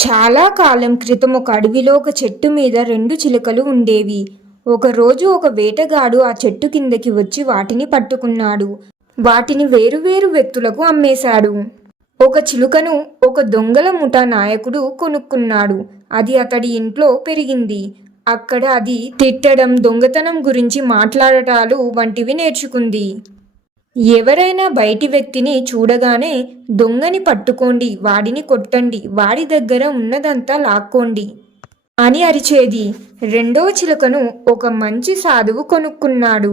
చాలా కాలం క్రితం ఒక అడవిలో ఒక చెట్టు మీద రెండు చిలుకలు ఉండేవి. ఒకరోజు ఒక వేటగాడు ఆ చెట్టు కిందకి వచ్చి వాటిని పట్టుకున్నాడు. వాటిని వేరువేరు వ్యక్తులకు అమ్మేశాడు. ఒక చిలుకను ఒక దొంగల ముఠా నాయకుడు కొనుక్కున్నాడు. అది అతడి ఇంట్లో పెరిగింది. అక్కడ అది తిట్టడం దొంగతనం గురించి మాట్లాడటాలు వంటివి నేర్చుకుంది. ఎవరైనా బయటి వ్యక్తిని చూడగానే దొంగని పట్టుకోండి వాడిని కొట్టండి వాడి దగ్గర ఉన్నదంతా లాక్కోండి అని అరిచేది. రెండో చిలుకను ఒక మంచి సాధువు కొనుక్కున్నాడు.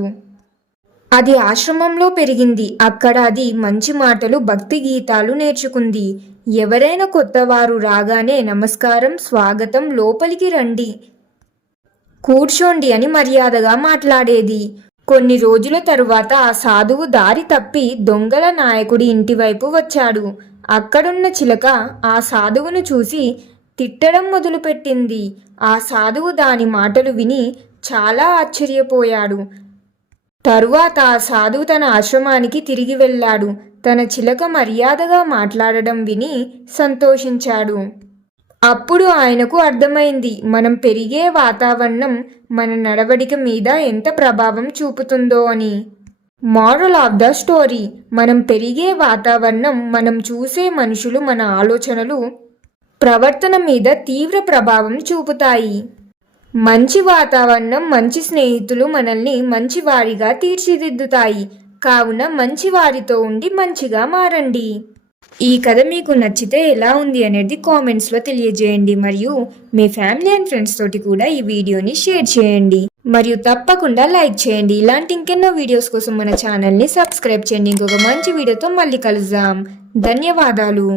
అది ఆశ్రమంలో పెరిగింది. అక్కడ అది మంచి మాటలు భక్తి గీతాలు నేర్చుకుంది. ఎవరైనా కొత్తవారు రాగానే నమస్కారం స్వాగతం లోపలికి రండి కూర్చోండి అని మర్యాదగా మాట్లాడేది. కొన్ని రోజుల తరువాత ఆ సాధువు దారి తప్పి దొంగల నాయకుడి ఇంటివైపు వచ్చాడు. అక్కడున్న చిలక ఆ సాధువును చూసి తిట్టడం మొదలుపెట్టింది. ఆ సాధువు దాని మాటలు విని చాలా ఆశ్చర్యపోయాడు. తరువాత ఆ సాధువు తన ఆశ్రమానికి తిరిగి వెళ్ళాడు. తన చిలక మర్యాదగా మాట్లాడడం విని సంతోషించాడు. అప్పుడు ఆయనకు అర్థమైంది మనం పెరిగే వాతావరణం మన నడవడిక మీద ఎంత ప్రభావం చూపుతుందో అని. మారల్ ఆఫ్ ద స్టోరీ మనం పెరిగే వాతావరణం మనం చూసే మనుషులు మన ఆలోచనలు ప్రవర్తన మీద తీవ్ర ప్రభావం చూపుతాయి. మంచి వాతావరణం మంచి స్నేహితులు మనల్ని మంచివారిగా తీర్చిదిద్దుతాయి. కావున మంచి వారితో ఉండి మంచిగా మారండి. ఈ కథ మీకు నచ్చితే ఎలా ఉంది అనేది కామెంట్స్లో తెలియజేయండి. మరియు మీ ఫ్యామిలీ అండ్ ఫ్రెండ్స్ తోటి కూడా ఈ వీడియోని షేర్ చేయండి. మరియు తప్పకుండా లైక్ చేయండి. ఇలాంటి ఇంకెన్నో వీడియోస్ కోసం మన ఛానల్ని సబ్స్క్రైబ్ చేయండి. ఇంకొక మంచి వీడియోతో మళ్ళీ కలుద్దాం. ధన్యవాదాలు.